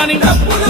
మని డబ్బులు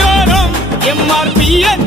கொண்டாடும் எம்ஆர்பிஎன்